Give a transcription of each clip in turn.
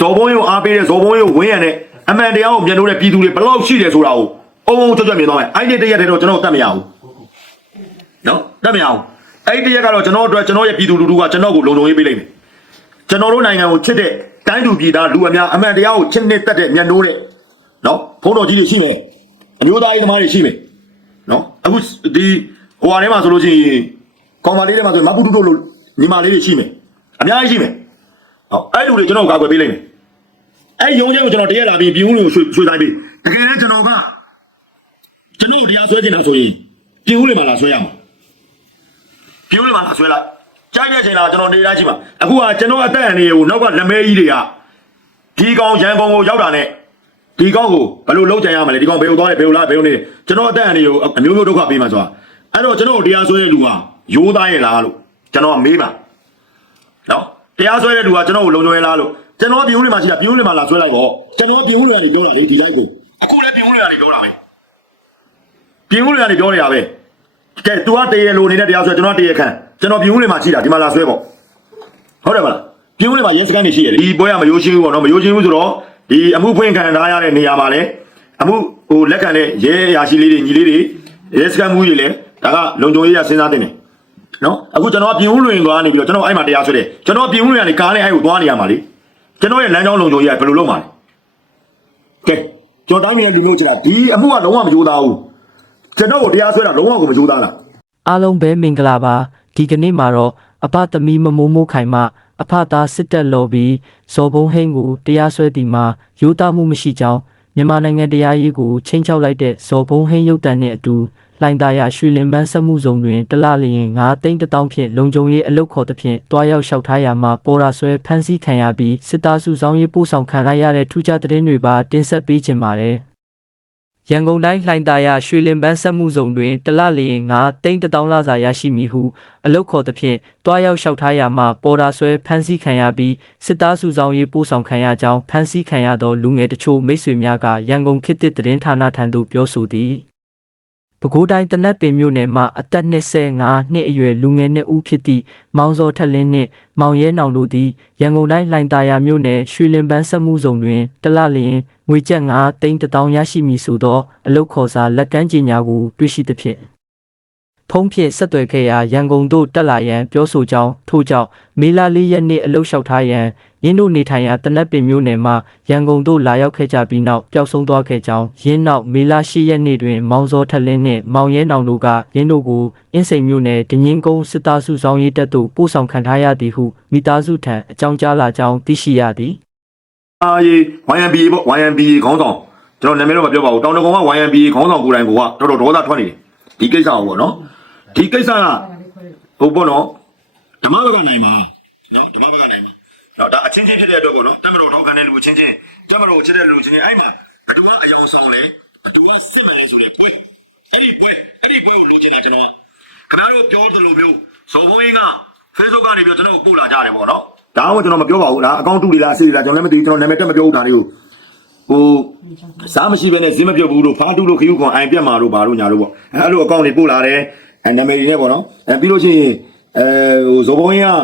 ဇော်ဘုံရုံအားပေးတဲ့ဇော်ဘုံရုံဝင်းရံတဲ့အမှန်တရားကိုမြင်လို့တဲ့ပြည်သူတွေဘယ်လောက်ရှိတယ်ဆိုတာကိုအုံအုံကြွကြွမြင်တော့မယ်အဲ့ဒီတရက်တည်းတော့ကျွန်တော်တတ်မရဘူးနော်တတ်မရဘူးအဲ့ဒီတရက်ကတော့ကျွန်တော်အတွက်ကျွန်တော်ရဲ့ပြည်သူလူထုကကျွန်တော်ကိုလုံခြုံရေးပေးလိုက်မယ်ကျွန်တော်တို့နိုင်ငံကိုချစ်တဲ့တိုင်းသူပြည်သားလူအများအမှန်တရားကိုချစ်နှစ်သက်တဲ့မြတ်နိုးတဲ့နော်ဘုန်းတော်ကြီးတွေရှိမယ်အမျိုးသားရေးသမားတွေရှိမယ်နော်အခုဒီဟိုဟာထဲမှာဆိုလို့ရှိရင်ကောင်မလေးထဲမှာဆိုရင်မပုတုတို့လိုညီမလေးတွေရှိမယ်အများကြီးရှိမယ် ဟောအဲ့လူတွေကျွန်တော်ကိုကာကွယ်ပေးလိုက်မယ်အဲ့ရုံးချင်းကိုကျွန်တော်တရက်လာပြီးပြည်ဦးလူကိုဆွေဆွေတိုင်းပြီးတကယ်လည်းကျွန်တော်ကကျွန်တော်တရားဆွဲနေတာဆိုရင်ပြည်ဦးလူမှာလာဆွဲရအောင်ပြည်ဦးလူမှာလာဆွဲလိုက်ကြားရချိန်လာကျွန်တော်နေတိုင်းရှိမှာအခုကကျွန်တော်အသက်အန္တရာယ်ကိုနောက်ကလက်မဲကြီးတွေကဒီကောင်ရန်ကောင်ကိုရောက်တာနဲ့ဒီကောင်ကိုဘယ်လိုလုပ်ကြံရမလဲဒီကောင်ဘယ်လိုသွားလဲဘယ်လိုလားဘယ်လိုနေလဲကျွန်တော်အသက်အန္တရာယ်ကိုအမျိုးမျိုးဒုက္ခပေးမှာဆိုတာအဲ့တော့ကျွန်တော်တို့တရားဆွဲတဲ့လူကရိုးသားရဲ့လားလို့ကျွန်တော်ကမေးပါနော် တရားစွဲတဲ့လူကကျွန်တော်ကိုလုံခြုံရလားလို့ကျွန်တော်ပြည်ဦးတွေမှာရှိတာပြည်ဦးတွေမှာလာဆွဲလိုက်ပေါ့ကျွန်တော်ပြည်ဦးတွေကနေပြောတာလေဒီလိုက်ကိုအခုလည်းပြည်ဦးတွေကနေပြောတာပဲပြည်ဦးတွေကနေပြောနေတာပဲကဲ तू ကတရေလိုနေတဲ့တရားစွဲကျွန်တော်တရေခံကျွန်တော်ပြည်ဦးတွေမှာရှိတာဒီမှာလာဆွဲပေါ့ဟုတ်တယ်မလားပြည်ဦးတွေမှာရဲစခန်းတွေရှိတယ်ဒီပွဲကမရိုးရှင်းဘူးပေါ့နော်မရိုးရှင်းဘူးဆိုတော့ဒီအမှုဖွင့်ခံထားရတဲ့နေရာမှာလည်းအမှုဟိုလက်ခံတဲ့ရဲအရာရှိလေးတွေညီလေးတွေရဲစခန်းမှုကြီးလေဒါကလုံခြုံရေးရစဉ်းစားတင်တယ် နော်အခုကျွန်တော်ပြင်ဦးလွင်သွားနေပြီးတော့ကျွန်တော်အဲ့မှာတရားဆွဲတယ်ကျွန်တော်ပြင်ဦးလွင်ကနေကားနဲ့အဲ့ကိုသွားနေရမှာလေကျွန်တော်ရဲ့လမ်းကြောင်းလုံခြုံရေးကဘယ်လိုလုပ်မှာလဲကဲကျွန်တော်တိုင်းပြည်ရဲ့လူမျိုးချစ်တာဒီအမှုကလုံးဝမကြိုးသားဘူးကျွန်တော်ကိုတရားဆွဲတာလုံးဝကိုမကြိုးသားလားအားလုံးပဲမင်္ဂလာပါဒီကနေ့မှာတော့အဖသမီးမမိုးမိုးခိုင်မှအဖသားစစ်တပ်လော်ပြီးဇော်ဘုံဟိန်းကိုတရားစွဲသည်မှာရိုးသားမှုမရှိကြောင်းမြန်မာနိုင်ငံတရားရေးကိုချင်းချောက်လိုက်တဲ့ဇော်ဘုံဟိန်းရုပ်တံနဲ့အတူ လိုင်သားရရွှေလင်ပန်းဆက်မှုဆောင်တွင်တလလျင်9သိန်းတစ်တောင်းဖြင့်လုံခြုံရေးအလုတ်ခေါ်သဖြင့်တွားရောက်လျှောက်ထားရမှာပေါ်ရာဆွဲဖမ်းဆီးခံရပြီးစစ်သားစုဆောင်ရေးပို့ဆောင်ခံရတဲ့ထူးခြားသတင်းတွေပါတင်ဆက်ပေးခြင်းပါတယ်ရန်ကုန်တိုင်းလှိုင်သာယာရွှေလင်ပန်းဆက်မှုဆောင်တွင်တလလျင်9သိန်းတစ်တောင်းလစာရရှိမည်ဟုအလုတ်ခေါ်သဖြင့်တွားရောက်လျှောက်ထားရမှပေါ်တာဆွဲဖမ်းဆီးခံရပြီးစစ်သားစုဆောင်ရေးပို့ဆောင်ခံရကြောင်းဖမ်းဆီးခံရသောလူငယ်တချို့မိတ်ဆွေများကရန်ကုန်ခေတ်သစ်သတင်းဌာနထံသို့ပြောဆိုသည် ပဲခူးတိုင်းတနတ်ပင်မြို့နယ်မှအသက်25နှစ်အရွယ်လူငယ်နှစ်ဦးဖြစ်သည့်မောင်စောထက်လင်းနှင့်မောင်ရဲနောင်တို့သည်ရန်ကုန်တိုင်းလှိုင်သာယာမြို့နယ်ရွှေလင်ပန်းဆက်မှုဆောင်တွင်တလလျင်ငွေကျပ်9သိန်းတစ်တောင်းရရှိမည်ဆိုသောအလုတ်ခေါ်စာလက်ကမ်းကြေညာကိုတွေ့ရှိသဖြင့်ဖုံးဖြင့်ဆက်သွယ်ခဲ့ရာရန်ကုန်သို့တက်လာရန်ပြောဆိုကြောင်းထို့ကြောင့်မေလ၄ရက်နေ့အလုတ်လျှောက်ထားရန် ရင်းတို့နေထိုင်ရာတနက်ပင်မြို့နယ်မှရန်ကုန်သို့လာရောက်ခဲ့ကြပြီးနောက်ပျောက်ဆုံးသွားခဲ့ကြောင်းရင်းနောက်မေလ၈ရက်နေ့တွင် မောင်စောထက်လင်းနှင့်မောင်ရဲနောင်တို့ကရင်းတို့ကိုအင်းစိန်မြို့နယ်ဒညင်းကုန်းစစ်သားစုဆောင်ရေးတပ်သို့ပို့ဆောင်ခံထားရသည်ဟုမိသားစုထံအကြောင်းကြားလာကြောင်းသိရှိရသည်အာရေ YMBA ပေါ့ YMBA ခေါင်းဆောင်ကျွန်တော်နာမည်တော့မပြောပါဘူးတောင်တကောင်က YMBA ခေါင်းဆောင်ကိုယ်တိုင်ကတော်တော်ဒေါသထွက်နေတယ်ဒီကိစ္စကိုပေါ့နော်ဒီကိစ္စကဟိုပေါ့နော်ဓမ္မဘက်ကနိုင်မှာနော်ဓမ္မဘက်ကနိုင်မှာ နော်ဒါအချင်းချင်းဖြစ်တဲ့အတွက်ကိုနော်တမတော်ထောက်ခံတဲ့လူချင်းချင်းတမတော်ချစ်တဲ့လူချင်းချင်းအဲ့မှာဘသူကအယောင်ဆောင်လဲဘသူကစစ်မှန်လဲဆိုတဲ့ပွဲအဲ့ဒီပွဲအဲ့ဒီပွဲကိုလိုချင်တာကျွန်တော်ကခင်ဗျားတို့ပြောသလိုမျိုးဇော်ဘုံကြီးက Facebook ကနေပြီးတော့ကျွန်တော်ကိုပို့လာကြတယ်ပေါ့နော်ဒါကကျွန်တော်မပြောပါဘူးလားအကောင့်တူတွေလားအစီတွေလားကျွန်တော်လည်းမသိဘူးကျွန်တော်နာမည်တက်မပြောဘူးဒါလေးကိုဟိုစားမရှိဘဲနဲ့ဈေးမပြုတ်ဘူးလို့ဖားတူလို့ခရုခွန်အိုင်ပြက်မာလို့ဘာလို့ညာလို့ပေါ့အဲအဲ့လိုအကောင့်တွေပို့လာတယ်အဲနာမည်တွေနဲ့ပေါ့နော်အဲပြီးလို့ရှိရင်အဲဟိုဇော်ဘုံကြီးကတရင်သား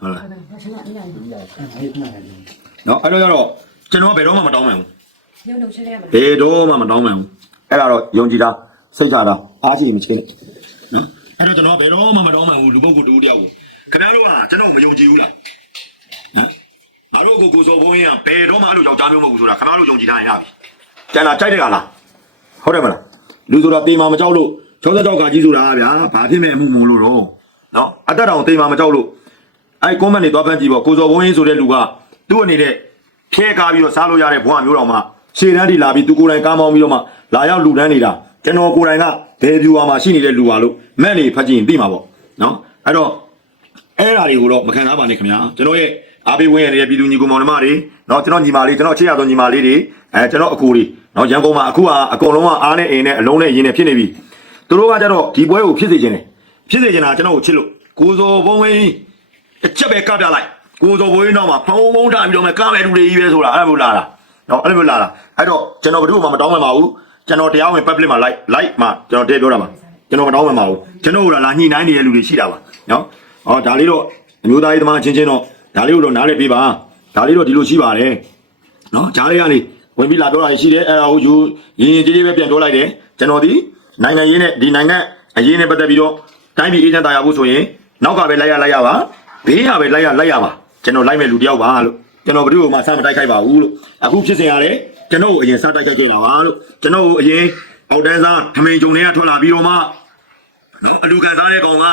ဟုတ်လားနော်အဲ့တော့ကျတော့ကျွန်တော်ကဘယ်တော့မှမတောင်းမှန်ဘူးရုံလုံးချက်ရမှာဘယ်တော့မှမတောင်းမှန်ဘူးအဲ့ဒါတော့ယုံကြည်တာစိတ်ချတာအားရှိမချင်းနဲ့နော်အဲ့တော့ကျွန်တော်ကဘယ်တော့မှမတောင်းမှန်ဘူးလူပုဂ္ဂိုလ်တူတယောက်ကိုခင်ဗျားတို့ကကျွန်တော်မယုံကြည်ဘူးလားဟမ်ငါတို့ကိုကိုဇော်ဘုံကြီးကဘယ်တော့မှအဲ့လိုယောက်ျားမျိုးမဟုတ်ဘူးဆိုတာခင်ဗျားတို့ယုံကြည်ထားရင်ရပြီကျန်လာကြိုက်တဲ့ကလားဟုတ်တယ်မလားလူဆိုတာတေးမာမကြောက်လို့ချောသက်ကြောက်ကကြီးဆိုတာဗျာဘာဖြစ်မဲ့အမှုမလို့တော့နော်အတက်တောင်တေးမာမကြောက်လို့ အဲ့ comment တွေသွားဖတ်ကြည့်ပေါ့ကိုစော်ဘုန်းကြီးဆိုတဲ့လူကသူ့အနေနဲ့ဖျဲကားပြီးတော့စားလို့ရတဲ့ဘဝမျိုးတော်မှာရှေ့တန်းဒီလာပြီးသူကိုယ်တိုင်ကားမောင်းပြီးတော့မှလာရောက်လူတန်းနေတာကျွန်တော်ကိုယ်တိုင်ကဘယ်ဖြူဝါမှာရှိနေတဲ့လူပါလို့မက်နေဖတ်ကြည့်ရင်သိမှာပေါ့နော်အဲ့တော့အဲ့ဓာတွေကိုတော့မခံစားပါနဲ့ခင်ဗျာကျွန်တော်ရဲ့အားပေးဝင်းရနေတဲ့ပြည်သူညီကောင်မောင်နှမတွေနော်ကျွန်တော်ညီမလေးကျွန်တော်ချစ်ရသောညီမလေးတွေအဲကျွန်တော်အကူတွေနော်ရန်ကုန်မှာအခုဟာအကုန်လုံးကအားနဲ့အိမ်နဲ့အလုံးနဲ့ရင်းနဲ့ဖြစ်နေပြီသူတို့ကကြတော့ဒီပွဲကိုဖြစ်စေခြင်းတယ်ဖြစ်စေခြင်းတာကျွန်တော်ကိုချစ်လို့ကိုစောဘုံဝင်း တစ်ချက်ပဲကပြလိုက်ကိုစော်ဘွေးနောက်မှာဖုံဖုံထားပြီးတော့မယ်ကမဲ့လူတွေကြီးပဲဆိုတာအဲ့ဒါမျိုးလာတာနော်အဲ့ဒါမျိုးလာတာအဲ့တော့ကျွန်တော်ဘယ်သူမှမတောင်းမှမပါဘူးကျွန်တော်တရားဝင် public မှာ like like မှာကျွန်တော်တည့်ပြောတာမှာကျွန်တော်မတောင်းမှမပါဘူးကျွန်တော်ကလာညှိနှိုင်းနေတဲ့လူတွေရှိတာပါနော်ဟောဒါလေးတော့အမျိုးသားရေးသမားချင်းချင်းတော့ဒါလေးကိုတော့နားလည်ပေးပါဒါလေးတော့ဒီလိုရှိပါတယ်နော်ဂျားလေးကနေဝင်ပြီးလာပြောတာရှိတယ်အဲ့ဒါကိုယူရင်းရင်းကြီးကြီးပဲပြန်ပြောလိုက်တယ်ကျွန်တော်ဒီနိုင်ငံရေးနဲ့ဒီနိုင်ငံအရေးနဲ့ပတ်သက်ပြီးတော့တိုင်းပြည်အေဂျင့်တာယာဖို့ဆိုရင်နောက်ကပဲလိုက်ရလိုက်ရပါ ဘေးရပဲလိုက်ရလိုက်ရပါကျွန်တော်လိုက်မဲ့လူတယောက်ပါလို့ကျွန်တော်ဘယ်သူ့ကိုမှစမတိုက်ခိုက်ပါဘူးလို့အခုဖြစ်စဉ်ရတယ်ကျွန်တော်ကိုအရင်စတိုက်ခိုက်ခဲ့တာပါလို့ကျွန်တော်ကိုအရင်အောက်တန်းစားထမိန်ကြုံတွေကထွက်လာပြီးတော့မှနော်အလူကန်စားတဲ့ကောင်က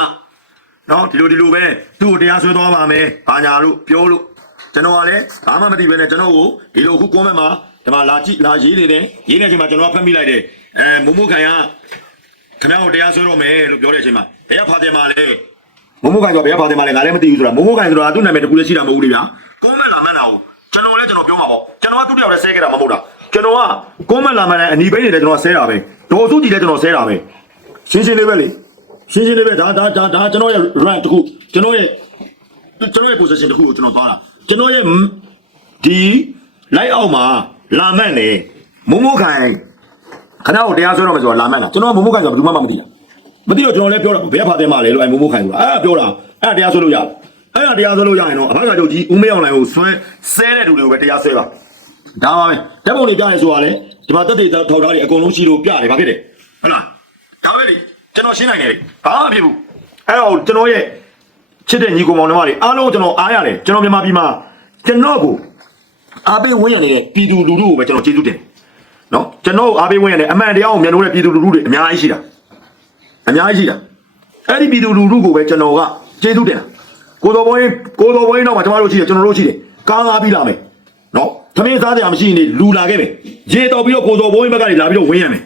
နော်ဒီလိုဒီလိုပဲသူ့ကိုတရားဆွဲသွားပါမယ်။ဘာညာလို့ပြောလို့ကျွန်တော်ကလည်းဘာမှမသိဘဲနဲ့ကျွန်တော်ကိုဒီလိုအခုကွန်မန့်မှာဒီမှာလာကြည့်လာရေးနေတယ်ရေးနေတဲ့အချိန်မှာကျွန်တော်ကဖတ်မိလိုက်တယ်။အဲမုံမိုးခိုင်ကခင်ဗျားကိုတရားဆွဲတော့မယ်လို့ပြောတဲ့အချိန်မှာဘယ်ကဖာတယ်မှာလဲ မုံမိုးခိုင်ကဘယ်ကဖာတယ်မှာလဲငါလည်းမသိဘူးဆိုတာမုံမိုးခိုင်ဆိုတာသူ့နာမည်တခုလည်းရှိတာမဟုတ်ဘူးလေဗျာ။ကွန်မန့်လာမှန်းတာကိုကျွန်တော်လည်းကျွန်တော်ပြောမှာပေါ့ကျွန်တော်ကသူ့တယောက်လည်းဆဲခဲ့တာမဟုတ်တာကျွန်တော်ကကွန်မန့်လာမှန်းတဲ့အနီးဘိန်းနေလည်းကျွန်တော်ဆဲတာပဲဒေါ်စုကြည့်လည်းကျွန်တော်ဆဲတာပဲရှင်းရှင်းလေးပဲလေရှင်းရှင်းလေးပဲဒါဒါဒါဒါကျွန်တော်ရဲ့ rank တခုကျွန်တော်ရဲ့ကျွန်တော်ရဲ့ position တခုကိုကျွန်တော်သွားတာကျွန်တော်ရဲ့ဒီ light အောက်မှာလာမန့်နေမုံမိုးခိုင်ခဏကိုတရားဆွဲတော့မယ်ဆိုတာလာမန့်တာကျွန်တော်ကမုံမိုးခိုင်ဆိုတာဘယ်သူမှမသိတာ မသိတော့ကျွန်တော်လည်းပြောတာဘယ်ဖာတယ်မလဲလို့အဲမုံမိုးခိုင်ဆိုတာအဲ့ဒါပြောတာအဲ့ဒါတရားဆွဲလို့ရအဲ့ဒါတရားဆွဲလို့ရရင်တော့အဘကချုပ်ကြီးဦးမေအောင်လိုင်ကိုဆွဲဆဲတဲ့လူတွေကိုပဲတရားဆွဲပါဒါပါပဲဓာတ်ပုံတွေပြရဲဆိုတာလေဒီမှာတက်တွေထောက်ထားတွေအကုန်လုံးရှိလို့ပြတယ်ဘာဖြစ်တယ်ဟုတ်လားဒါပဲလေကျွန်တော်ရှင်းနိုင်တယ်လေဘာမှမဖြစ်ဘူးအဲ့တော့ကျွန်တော်ရဲ့ချစ်တဲ့ညီကောင်မောင်နှမတွေအားလုံးကျွန်တော်အားရတယ်ကျွန်တော်မြန်မာပြည်မှာကျွန်တော်ကိုအားပေးဝန်းရနေတဲ့ပြည်သူလူထုကိုပဲကျွန်တော်ကျေးဇူးတင်နော်ကျွန်တော်ကိုအားပေးဝန်းရနေအမှန်တရားကိုမြင်လို့တဲ့ပြည်သူလူထုတွေအများကြီးရှိတာ အများကြီးရှိတာအဲ့ဒီပြည်သူလူထုကိုပဲကျွန်တော်ကကျေးဇူးတင်တာကိုတော်ဘိုးကိုတော်ဘိုးတော့မှကျွန်တော်တို့ရှိတယ်ကျွန်တော်တို့ရှိတယ်ကားကားပြီးလာမယ်နော်သမင်းစားစရာမရှိရင်လူလာခဲ့မယ်ရေတော်ပြီးတော့ကိုတော်ဘိုးဘက်ကနေလာပြီးတော့ဝင်းရမယ်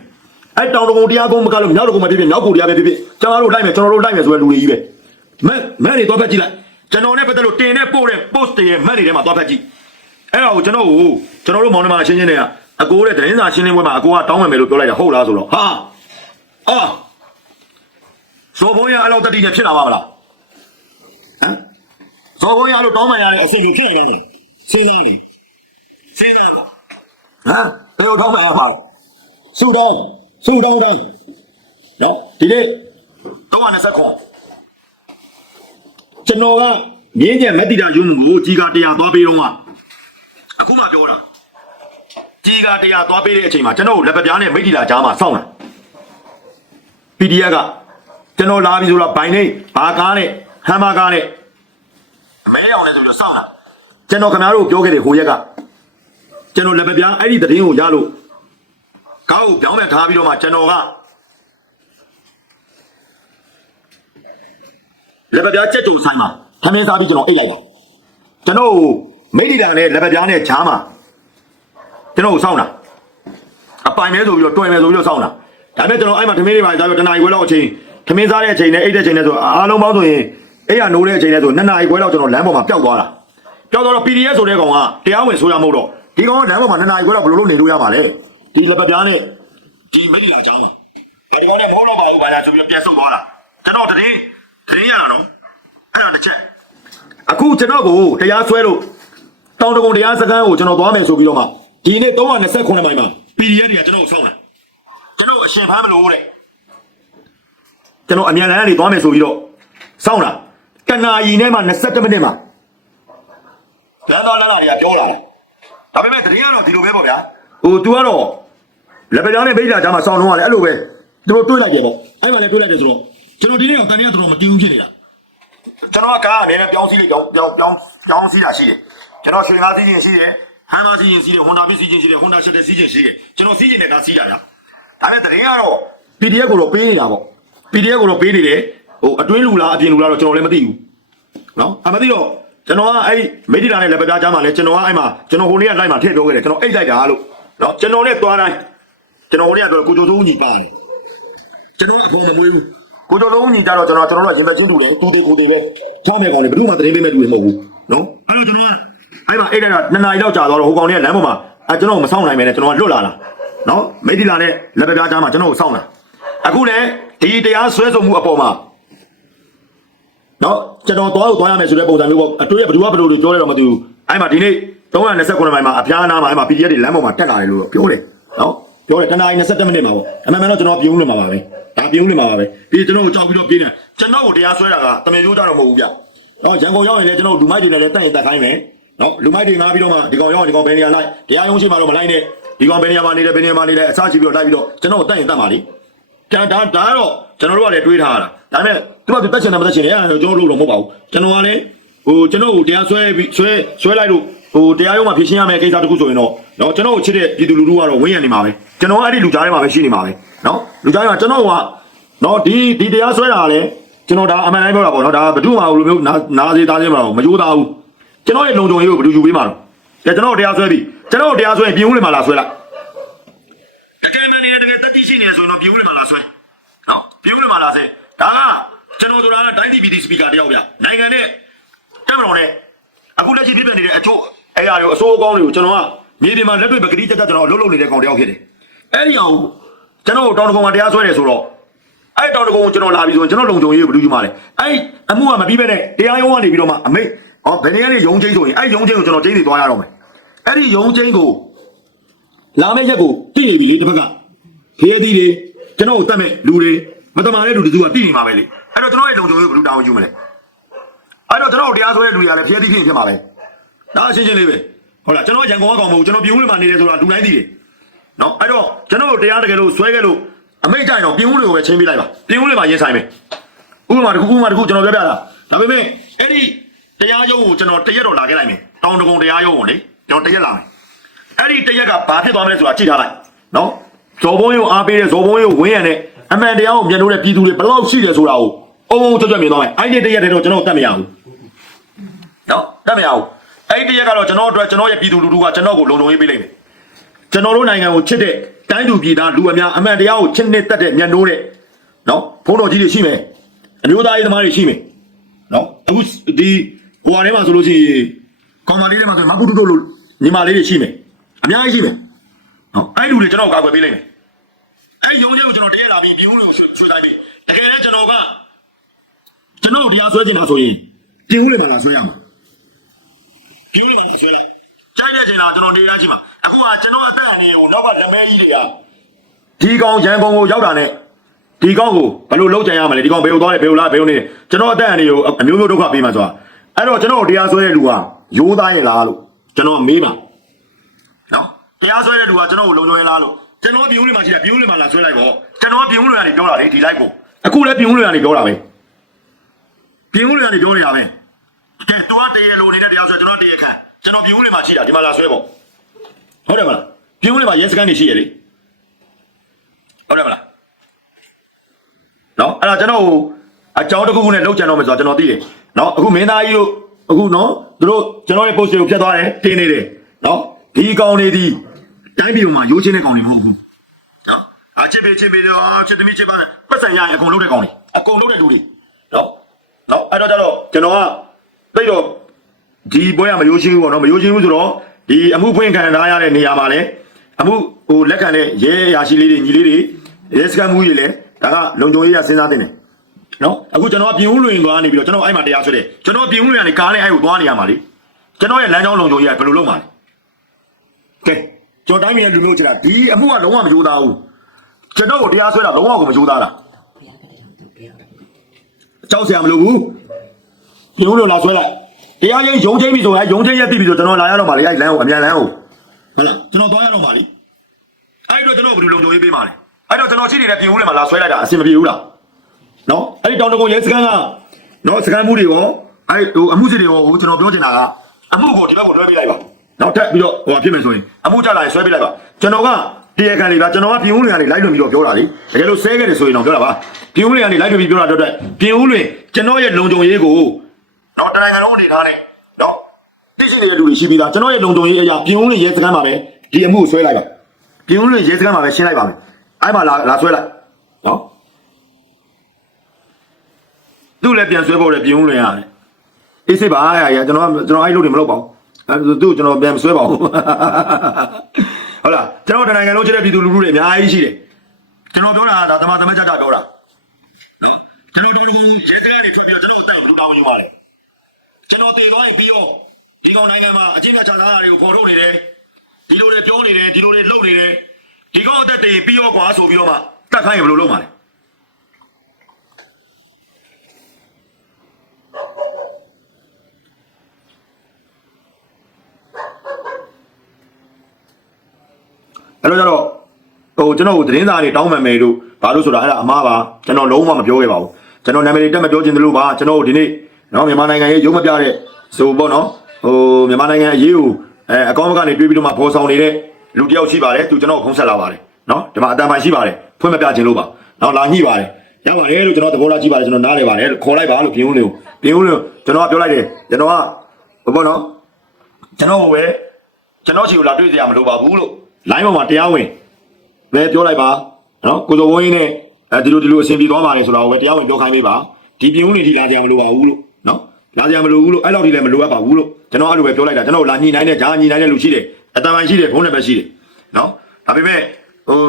အဲ့တောင်တကုံတရားကုန်းမကလို့မြောက်တကုံမဖြစ်ဖြစ်မြောက်ကိုတရားပဲဖြစ်ဖြစ်ကျွန်တော်တို့လိုက်မယ်ကျွန်တော်တို့လိုက်မယ်ဆိုတဲ့လူတွေကြီးပဲမက်မက်တွေတော့ဖက်ကြည့်လိုက်ကျွန်တော်နဲ့ပတ်သက်လို့တင်တဲ့ပို့တဲ့ post တွေရဲ့မက်တွေထဲမှာတော့ဖက်ကြည့်အဲ့ဒါကိုကျွန်တော်ကိုကျွန်တော်တို့မောင်နှမအချင်းချင်းတွေကအကိုတဲ့သတင်းစာရှင်းလင်းပွဲမှာအကိုကတောင်းမယ်မယ်လို့ပြောလိုက်တာဟုတ်လားဆိုတော့ဟာအာ ဇော်ဘုံရအဲ့လောက်တတိနဲ့ဖြစ်လာပါမလားဟမ်ဇော်ဘုံရအဲ့လိုတောင်းမှရတဲ့အစီအစဉ်ဖြစ်နေတယ်စဉ်းစားနေစဉ်းစားပါဟမ်ဘယ်လိုတောင်းမှရပါလဲဆူတောင်းဆူတောင်းတောင်းနော်ဒီနေ့320ခွန်ကျွန်တော်ကငင်းညံမက်တီတာယုံကိုကြီးကတရားသွားပေးတော့ကအခုမှပြောတာကြီးကတရားသွားပေးတဲ့အချိန်မှာကျွန်တော်လက်ပပြားနဲ့မိတ်တီလာကြားမှာစောင့်တာ PDF က ကျွန်တော်လာပြီဆိုတော့ဘိုင်နေဘာကားနဲ့ဟမ်ဘာကားနဲ့အမဲရောင်နဲ့ဆိုပြီးတော့စောင့်တာကျွန်တော်ခင်ဗျားတို့ပြောခဲ့တဲ့ဟိုရက်ကကျွန်တော်လက်ပပြားအဲ့ဒီသတင်းကိုရလို့ကောက်ကိုပြောင်းမဲ့ထားပြီးတော့မှကျွန်တော်ကလက်ပပြားကြက်တူဆိုင်မှာထမင်းစားပြီးကျွန်တော်အိတ်လိုက်တာကျွန်တော်ကိုမိတ်တီတာနဲ့လက်ပပြားနဲ့ချားမှာကျွန်တော်ကိုစောင့်တာအပိုင်မဲဆိုပြီးတော့တွင်မဲဆိုပြီးတော့စောင့်တာဒါပေမဲ့ကျွန်တော်အဲ့မှာထမင်းတွေပါစားပြီးတနားရီခွဲလောက်အချိန် ထမင်းစားတဲ့အချိန်နဲ့အိတ်တဲ့အချိန်နဲ့ဆိုအားလုံးပေါင်းဆိုရင်အဲ့ရနိုးတဲ့အချိန်နဲ့ဆို2နာရီခွဲလောက်ကျွန်တော်လမ်းပေါ်မှာပျောက်သွားတာပျောက်သွားတော့ PDF ဆိုတဲ့ကောင်ကတရားဝင်ဆိုရမဟုတ်တော့ဒီကောင်ကလမ်းပေါ်မှာ2နာရီခွဲလောက်ဘယ်လိုလုပ်နေလို့ရမှာလဲဒီလက်ပပြားနဲ့ဒီမိတ်လာချောင်းမှာဘာဒီကောင်နဲ့မဟုတ်တော့ပါဘူးဘာညာဆိုပြီးတော့ပြန်ဆုတ်သွားတာကျွန်တော်တရင်တရင်ရတာနော်အဲ့ဒါတစ်ချက်အခုကျွန်တော်ကိုတရားစွဲလို့တောင်တကုံတရားစခန်းကိုကျွန်တော်သွားမယ်ဆိုပြီးတော့မှဒီနေ့329မိုင်မှာ PDF တွေကကျွန်တော်ကိုဆောင်းတာကျွန်တော်အရှင်ဖမ်းမလို့တဲ့ ကျွန်တော်အမြန်လမ်းကနေသွားမယ်ဆိုပြီးတော့ဆောင်းတာတနာရီနဲ့မှ22မိနစ်မှာလမ်းတော်လမ်းလာတွေကပြောလာတယ်ဒါပေမဲ့တရင်ကတော့ဒီလိုပဲပေါ့ဗျာဟို तू ကတော့လက်ပကြောင်းနဲ့ဗိဒ္ဓကြားမှာဆောင်းတော့ကလည်းအဲ့လိုပဲသူတို့တွေးလိုက်ကြပေါ့အဲ့မှာလည်းတွေးလိုက်တယ်ဆိုတော့ကျွန်တော်ဒီနေ့ကတန်ရတော်မတည်ဘူးဖြစ်နေတာကျွန်တော်ကကားအနေနဲ့ပြောင်းစီးလိုက်ပြောင်းပြောင်းပြောင်းပြောင်းစီးတာရှိတယ်ကျွန်တော်ရွှေငါးစီးခြင်းရှိတယ်ဟမ်မာစီးခြင်းရှိတယ်ဟွန်ဒါဘစ်စီးခြင်းရှိတယ်ဟွန်ဒါရှက်တဲ့စီးခြင်းရှိတယ်ကျွန်တော်စီးခြင်းနဲ့ကားစီးတာလားဒါနဲ့တရင်ကတော့ PDF ကိုတော့ပေးနေတာပေါ့ PDF ကိုတော့ပေးနေတယ်ဟိုအတွင်းလူလားအပြင်လူလားတော့ကျွန်တော်လည်းမသိဘူးနော်အမသိတော့ကျွန်တော်ကအဲ့မိဒီတာနဲ့လက်ပကြားကြားမှာလဲကျွန်တော်ကအဲ့မှာကျွန်တော်ဟိုနေ့ကလိုက်မှာထည့်ပြောခဲ့တယ်ကျွန်တော်အိတ်လိုက်တာလို့နော်ကျွန်တော်နဲ့သွားတိုင်းကျွန်တော်တို့ကတော့ကိုကျော်သုံးညီပါတယ်ကျွန်တော်အဖေမမွေးဘူးကိုကျော်သုံးညီကြတော့ကျွန်တော်ကျွန်တော်တို့ရင်မချင်းတူတယ်တူသေးကိုသေးပဲချောင်းမြေကောင်လေဘယ်သူမှသတင်းပေးမဲ့တူတယ်မဟုတ်ဘူးနော်အဲ့တော့ကျွန်တော်အဲ့မှာအဲ့ဒါကနှစ်နာရီလောက်ကြာသွားတော့ဟိုကောင်လေးကလမ်းပေါ်မှာအဲကျွန်တော်မဆောင်နိုင်မယ်နဲ့ကျွန်တော်ကလွတ်လာတာနော်မိဒီလာနဲ့လက်ပပြားကြားမှာကျွန်တော်ကိုစောင့်တာအခုလည်း ဒီတရားဆွဲဆိုမှုအပေါ်မှာနော်ကျွန်တော်သွားလို့သွားရမယ်ဆိုတဲ့ပုံစံမျိုးပေါ့အတွေ့အဘယ်သူကဘယ်လိုတွေပြောလဲတော့မသိဘူးအဲ့မှာဒီနေ့329မိုင်မှာအပြားနာမှာအဲ့မှာ PDF တွေလမ်းပေါ်မှာတက်လာတယ်လို့ပြောတယ်နော်ပြောတယ်တနားရီ27မိနစ်မှာပေါ့အမှန်မှန်တော့ကျွန်တော်ပြုံးလို့မှာပါပဲဒါပြုံးလို့မှာပါပဲပြီးကျွန်တော်ကိုကြောက်ပြီးတော့ပြေးနေကျွန်တော်ကိုတရားဆွဲတာကတမင်ကျိုးကြတော့မဟုတ်ဘူးဗျတော့ရန်ကုန်ရောက်ရင်လည်းကျွန်တော်လူမိုက်တွေနဲ့လည်းတက်ရင်တက်ခိုင်းမယ်နော်လူမိုက်တွေငားပြီးတော့မှဒီကောင်ရောက်ဒီကောင်ဘယ်နေရာလိုက်တရားရုံးရှိမှတော့မလိုက်နဲ့ဒီကောင်ဘယ်နေရာမှာနေတယ်ဘယ်နေရာမှာနေတယ်အစားချပြီးတော့လိုက်ပြီးတော့ကျွန်တော်ကိုတတ်ရင်တတ်ပါလိ ဒါဒါဒါကတော့ကျွန်တော်တို့ကလည်းတွေးထားရတာဒါပေမဲ့သူကသူတက်ချင်တယ်မတက်ချင်တယ်အဲ့ဒါကျွန်တော်တို့လို့မဟုတ်ပါဘူးကျွန်တော်ကလည်းဟိုကျွန်တော်ကိုတရားဆွဲပြီးဆွဲဆွဲလိုက်လို့ဟိုတရားရုံးမှာဖြစ်ရှင်းရမယ့်ကိစ္စတခုဆိုရင်တော့နော်ကျွန်တော်ကိုချစ်တဲ့ပြည်သူလူထုကတော့ဝင်းရံနေမှာပဲကျွန်တော်ကအဲ့ဒီလူကြားထဲမှာပဲရှိနေမှာပဲနော်လူကြားထဲမှာကျွန်တော်ကနော်ဒီဒီတရားဆွဲတာကလည်းကျွန်တော်ဒါအမှန်တိုင်းပြောတာပေါ့နော်ဒါဘယ်သူမှလိုမျိုးနာနာသေးသားသေးမှာတော့မကြိုးသားဘူးကျွန်တော်ရဲ့လုံခြုံရေးကိုဘယ်သူယူပေးမှာတော့ကဲကျွန်တော်တရားဆွဲပြီကျွန်တော်တရားဆွဲရင်ပြင်ဦးလေးမှာလာဆွဲလိုက်တကယ်မှန်နေတကယ်တက်တိရှိနေဆိုရင်တော့ပြင်ဦးလေးမှာလာဆွဲ နော်ပြင်ဦးလေးမှာလာဆွဲဒါကကျွန်တော်တို့ကတိုင်းတီဗီဒီစပီကာတယောက်ဗျနိုင်ငံနဲ့တက်မတော်နဲ့အခုလက်ရှိပြပြနေတဲ့အချို့အဲ့ရရောအစိုးအကောင်းတွေကိုကျွန်တော်ကမြေပြင်မှာလက်တွေ့ပကတိတက်တက်ကျွန်တော်အလုပ်လုပ်နေတဲ့ကောင်တယောက်ဖြစ်တယ်အဲ့ဒီအောင်ကျွန်တော်တောင်းတကုံမှာတရားဆွဲတယ်ဆိုတော့အဲ့တောင်တကုံကိုကျွန်တော်လာပြီဆိုရင်ကျွန်တော်လုံခြုံရေးကိုဘယ်လိုယူမှာလဲအဲ့အမှုကမပြီးပဲနဲ့တရားရုံးကနေပြီးတော့မှအမိတ်ဟောဘယ်နေရာနေရုံးချင်းဆိုရင်အဲ့ရုံးချင်းကိုကျွန်တော်ချင်းစီသွားရတော့မယ်အဲ့ဒီရုံးချင်းကိုလာမယ့်ရက်ကိုတည်နေပြီလေတစ်ဖက်ကခေးသီးတွေ ကျွန်တော်ကိုတတ်မဲ့လူတွေမတမာတဲ့လူတွေသူကတည်နေမှာပဲလေအဲ့တော့ကျွန်တော်ရဲ့လုံခြုံရေးကိုဘယ်လိုတောင်းယူမလဲအဲ့တော့ကျွန်တော်တရားစွဲတဲ့လူတွေကလည်းဖျက်သီးဖြစ်ဖြစ်မှာပဲဒါအရှင်းရှင်းလေးပဲဟုတ်လားကျွန်တော်ရန်ကုန်ကကောင်မဟုတ်ကျွန်တော်ပြည်ဦးလေးမှာနေတယ်ဆိုတာလူတိုင်းသိတယ်နော်အဲ့တော့ကျွန်တော်တို့တရားတကယ်လို့ဆွဲခဲ့လို့အမိတ်ကြရင်တော့ပြင်ဦးတွေကိုပဲချင်းပေးလိုက်ပါပြင်ဦးတွေမှာရင်ဆိုင်မယ်ဥပမာတစ်ခုဥပမာတစ်ခုကျွန်တော်ပြောပြတာဒါပေမဲ့အဲ့ဒီတရားရုံးကိုကျွန်တော်တရက်တော့လာခဲ့လိုက်မယ်တောင်တကုံတရားရုံးကိုလေကျွန်တော်တရက်လာမယ်အဲ့ဒီတရက်ကဘာဖြစ်သွားမလဲဆိုတာကြည့်ထားလိုက်နော် ဇော်ဘုံရုံအားပေးတဲ့ဇော်ဘုံရုံဝင်းရံတဲ့အမှန်တရားကိုပြန်လို့တဲ့ပြည်သူတွေဘယ်လောက်ရှိတယ်ဆိုတာကိုအုံအုံကြွကြွမြင်သွားမယ်အဲ့ဒီတရက်တည်းတော့ကျွန်တော်တတ်မရဘူးနော်တတ်မရဘူးအဲ့ဒီတရက်ကတော့ကျွန်တော်အတွက်ကျွန်တော်ရဲ့ပြည်သူလူထုကကျွန်တော်ကိုလုံလုံရေးပေးလိုက်မယ်ကျွန်တော်တို့နိုင်ငံကိုချစ်တဲ့တိုင်းသူပြည်သားလူအများအမှန်တရားကိုချစ်နှစ်သက်တဲ့မျက်နှိုးတဲ့နော်ဘုန်းတော်ကြီးတွေရှိမယ်အမျိုးသားရေးသမားတွေရှိမယ်နော်အခုဒီဟိုဟာထဲမှာဆိုလို့ရှိရင်ကောင်မလေးတွေမှာဆိုရင်မပုတုတို့လိုညီမလေးတွေရှိမယ်အများကြီးရှိမယ်နော်အဲ့ဒီလူတွေကျွန်တော်ကာကွယ်ပေးလိုက်မယ် အဲ့ဒီရုံးလေးကိုကျွန်တော်တည့်ရလာပြီးပြုံးလို့ဆွဲဆွဲလိုက်ပြီတကယ်လည်းကျွန်တော်ကကျွန်တော်တို့တရားဆွဲနေတာဆိုရင်ပြင်ဦးလေးမှာလာဆွဲရမှာပြင်းနေတာဆွဲလိုက်ကြိုက်တဲ့ချိန်လာကျွန်တော်နေရရှိမှာအခုကကျွန်တော်အသက်အန္တရာယ်ကိုနောက်ကလက်မဲကြီးတွေကဒီကောင်ရန်ကုန်ကိုရောက်တာနဲ့ဒီကောင်ကိုဘယ်လိုလုပ်ကြံရမလဲဒီကောင်ဘယ်လိုသွားလဲဘယ်လိုလားဘယ်လိုနေလဲကျွန်တော်အသက်အန္တရာယ်ကိုအမျိုးမျိုးဒုက္ခပေးမှဆိုတာအဲ့တော့ကျွန်တော်တို့တရားဆွဲတဲ့လူကရိုးသားရဲ့လားလို့ကျွန်တော်မေးပါနော်တရားဆွဲတဲ့လူကကျွန်တော်ကိုလုံခြုံရဲ့လားလို့ ကျွန်တော်ပြင်ဦးလေးမှာရှိတာပြင်ဦးလေးမှာလာဆွဲလိုက်ပေါ့ကျွန်တော်ပြင်ဦးလေးကနေပြောတာလေဒီလိုက်ကိုအခုလည်းပြင်ဦးလေးကနေပြောတာပဲပြင်ဦးလေးကနေပြောနေတာပဲကဲတော့တရေလိုနေတဲ့တရားဆိုကျွန်တော်တရေခံကျွန်တော်ပြူးလေးမှာရှိတာဒီမှာလာဆွဲပေါ့ဟုတ်တယ်မလားပြူးလေးမှာရဲစခန်းနေရှိရလေဟုတ်တယ်မလားနော်အဲ့ဒါကျွန်တော်ဟိုအကြောင်းတစ်ခုခုနဲ့လောက်ကြံတော့မယ်ဆိုတော့ကျွန်တော်သိတယ်နော်အခုမင်းသားကြီးတို့အခုနော်သူတို့ကျွန်တော်ရဲ့ post ကိုဖြတ်သွားတယ်တင်းနေတယ်နော်ဒီကောင်တွေဒီ တိုင်းပြည်မှာရိုးချင်းတဲ့ကောင်တွေမဟုတ်ဘူးနော်အချစ်ပေးချစ်ပေးတော့ချစ်သမီးချစ်ပါနဲ့ပတ်စံရရင်အကုန်လုံးတဲ့ကောင်တွေအကုန်လုံးတဲ့လူတွေနော်နော်အဲ့တော့ကျတော့ကျွန်တော်ကတိတ်တော့ဒီပွဲကမရိုးရှင်းဘူးပေါ့နော်မရိုးရှင်းဘူးဆိုတော့ဒီအမှုဖွင့်ခံထားရတဲ့နေရာမှာလည်းအမှုဟိုလက်ခံတဲ့ရဲရာရှိလေးတွေညီလေးတွေရဲစကန်မှုကြီးလည်းဒါကလုံခြုံရေးရစဉ်းစားတင်တယ်နော်အခုကျွန်တော်ကပြင်ဦးလွင်သွားနေပြီးတော့ကျွန်တော်အဲ့မှာတရားဆွဲတယ်ကျွန်တော်ပြင်ဦးလွင်ကနေကားနဲ့အဲ့ကိုသွားနေရမှာလေကျွန်တော်ရဲ့လမ်းကြောင်းလုံခြုံရေးကဘယ်လိုလုပ်မှာလဲကဲ ကျွန်တော်တိုင်းပြည်လူလို့ချင်တာဒီအမှုကလုံးဝမကြိုးသားဘူးကျွန်တော်ကိုတရားဆွဲတာလုံးဝကိုမကြိုးသားတာကြောက်စရာမလိုဘူးပြင်းလို့လာဆွဲလိုက်တရားရင်ယုံချင်းပြီဆိုရင်ယုံချင်းရက်ပြီဆိုကျွန်တော်လာရတော့မှာလေအဲ့လမ်းကိုအမြန်လမ်းကိုဟုတ်လားကျွန်တော်သွားရတော့မှာလေအဲ့တော့ကျွန်တော်ဘယ်လိုလုံခြုံရေးပေးမှာလဲအဲ့တော့ကျွန်တော်ရှိနေတဲ့ပြင်ဦးလေးမှာလာဆွဲလိုက်တာအဆင်မပြေဘူးလားနော်အဲ့ဒီတောင်တကုံရဲစခန်းကနော်စခန်းမှုတွေရောအဲ့ဟိုအမှုစစ်တွေရောဟိုကျွန်တော်ပြောချင်တာကအမှုကိုဒီဘက်ကိုလွှဲပေးလိုက်ပါ နောက်ထပ်ပြီးတော့ဟိုဖြစ်မယ်ဆိုရင်အမှုကြလာရင်ဆွဲပေးလိုက်ပါကျွန်တော်ကတရားခံလေးပါကျွန်တော်ကပြင်ဦးလေးကနေလိုက်လွန်ပြီးတော့ပြောတာလေတကယ်လို့ဆဲခဲ့တယ်ဆိုရင်တော့ပြောတာပါပြင်ဦးလေးကနေလိုက်လွန်ပြီးပြောတာတော့အတွက်ပြင်ဦးလေးကျွန်တော်ရဲ့လုံခြုံရေးကိုနော်တနိုင်ငံလုံးအနေထားနဲ့နော်သိရှိနေတဲ့လူတွေရှိပြီးသားကျွန်တော်ရဲ့လုံခြုံရေးအရာပြင်ဦးလေးရဲစခန်းမှာပဲဒီအမှုကိုဆွဲလိုက်ပါပြင်ဦးလေးရဲစခန်းမှာပဲရှင်းလိုက်ပါမယ်အဲ့မှာလာလာဆွဲလိုက်နော်သူ့လည်းပြန်ဆွဲဖို့လေပြင်ဦးလေးရတယ်အေးစိတ်ပါရရကျွန်တော်ကျွန်တော်အဲ့လိုတွေမလုပ်ပါဘူး အဲသူ့ကျွန်တော်ပြန်မဆွဲပါဘူးဟုတ်လားကျွန်တော်တနိုင်ငံလုံးချစ်တဲ့ပြည်သူလူထုတွေအများကြီးရှိတယ်ကျွန်တော်ပြောတာကဒါတမန်တမန်ကြကြပြောတာနော်ကျွန်တော်တော်တော်ရဲစခန်းတွေထွက်ပြီးတော့ကျွန်တော်အသက်ကိုလူတောင်းယူပါလေကျွန်တော်တည်သွားရင်ပြီးတော့ဒီကောင်နိုင်ငံမှာအကျဉ်းချထားတာတွေကိုပေါ်ထုတ်နေတယ်ဒီလိုတွေပြောနေတယ်ဒီလိုတွေလုပ်နေတယ်ဒီကောင်အသက်တည်ပြီးတော့ကွာဆိုပြီးတော့မှတတ်ခိုင်းရင်ဘယ်လိုလုပ်မှာလဲ အဲ့တော့ကျတော့ဟိုကျွန်တော်ကိုသတင်းစာတွေတောင်းပန်မယ်လို့ဘာလို့ဆိုတာအဲ့ဒါအမားပါကျွန်တော်လုံးဝမပြောခဲ့ပါဘူးကျွန်တော်နာမည်တွေတက်မပြောချင်တယ်လို့ပါကျွန်တော်ဒီနေ့နော်မြန်မာနိုင်ငံရဲ့ရုံးမပြတဲ့ဆိုပေါ့နော်ဟိုမြန်မာနိုင်ငံအရေးကိုအဲအကောင့်ဘက်ကနေတွေးပြီးတော့မှပေါ်ဆောင်နေတဲ့လူတစ်ယောက်ရှိပါတယ်သူကျွန်တော်ကိုဖုန်းဆက်လာပါတယ်နော်ဒီမှာအတန်ပိုင်ရှိပါတယ်ဖွင့်မပြချင်လို့ပါနော်လာညှိပါတယ်ရပါတယ်လို့ကျွန်တော်သဘောထားကြည့်ပါတယ်ကျွန်တော်နားလည်ပါတယ်လို့ခေါ်လိုက်ပါလို့ပြင်းဦးလေးကိုပြင်းဦးလေးကိုကျွန်တော်ကပြောလိုက်တယ်ကျွန်တော်ကဟိုပေါ့နော်ကျွန်တော်ကိုပဲကျွန်တော်ချီကိုလာတွေ့ကြရမလို့ပါဘူးလို့ line ပေါ်မှာတရားဝင်ပဲပြောလိုက်ပါနော်ကိုစောဝင်းနဲ့အဲဒီလိုဒီလိုအဆင်ပြေသွားပါတယ်ဆိုတာကိုပဲတရားဝင်ပြောခိုင်းပေးပါဒီပြင်းဦးလေးထိလာကြမလို့ပါဘူးလို့နော်လာကြမလို့ဘူးလို့အဲ့လောက်ထိလည်းမလိုအပ်ပါဘူးလို့ကျွန်တော်အဲ့လိုပဲပြောလိုက်တာကျွန်တော်လာညှိနှိုင်းတဲ့ဂျာညှိနှိုင်းတဲ့လူရှိတယ်အတန်ပိုင်းရှိတယ်ဖုန်းနံပါတ်ရှိတယ်နော်ဒါပေမဲ့ဟို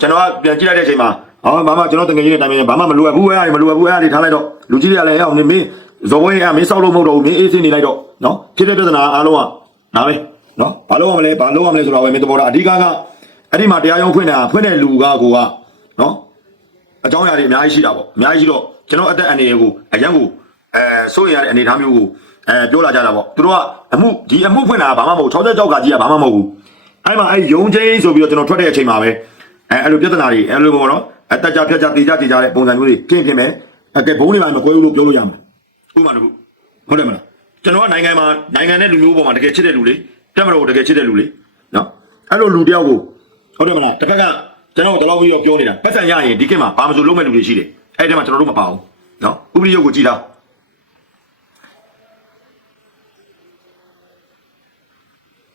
ကျွန်တော်ကပြန်ကြည့်လိုက်တဲ့အချိန်မှာဟောဘာမှကျွန်တော်တကယ်ကြီးတဲ့တိုင်းပဲဘာမှမလိုအပ်ဘူးအဲ့ဒါမလိုအပ်ဘူးအဲ့ဒါတွေထားလိုက်တော့လူကြီးတွေကလည်းဟောနေမင်းဇော်ဝင်းကမင်းစောက်လို့မဟုတ်တော့ဘူးမင်းအေးစင်းနေလိုက်တော့နော်ဖြစ်တဲ့ပြဿနာအားလုံးကဒါပဲ နော်ဘာလို့ရမလဲဘာလို့ရမလဲဆိုတော့ပဲမင်းသဘောထားအဓိကကအဲ့ဒီမှာတရားရုံးဖွင့်တာဖွင့်တဲ့လူကကိုကနော်အကြောင်းအရာတွေအများကြီးရှိတာပေါ့အများကြီးရှိတော့ကျွန်တော်အသက်အန္တရာယ်ကိုအရန်ကိုအဲစိုးရိမ်ရတဲ့အနေအထားမျိုးကိုအဲပြောလာကြတာပေါ့သူတို့ကအမှုဒီအမှုဖွင့်တာကဘာမှမဟုတ်66ကကြီးကဘာမှမဟုတ်ဘူးအဲ့မှာအဲ့ယုံချင်းဆိုပြီးတော့ကျွန်တော်ထွက်တဲ့အချိန်မှာပဲအဲအဲ့လိုပြဿနာတွေအဲ့လိုပေါ့နော်အတက်ကြဖြတ်ကြတေကြတေကြတဲ့ပုံစံမျိုးတွေကင်းပြင်မယ်အကဲဘုံတွေပါမကွဲဘူးလို့ပြောလို့ရမှာဥပမာတစ်ခုဟုတ်တယ်မလားကျွန်တော်ကနိုင်ငံမှာနိုင်ငံနဲ့လူမျိုးပေါ်မှာတကယ်ချစ်တဲ့လူလေ တက်မတော်တကယ်ချစ်တဲ့လူလေနော်အဲ့လိုလူတယောက်ကိုဟုတ်တယ်မလားတခါကကျွန်တော်တို့တော့ပြီးတော့ပြောနေတာပတ်စံရရင်ဒီခေတ်မှာဘာမှမဆိုလုံးမဲ့လူတွေရှိတယ်အဲ့ဒီမှာကျွန်တော်တို့မပါဘူးနော်ဥပဒေရုပ်ကိုကြည်တာ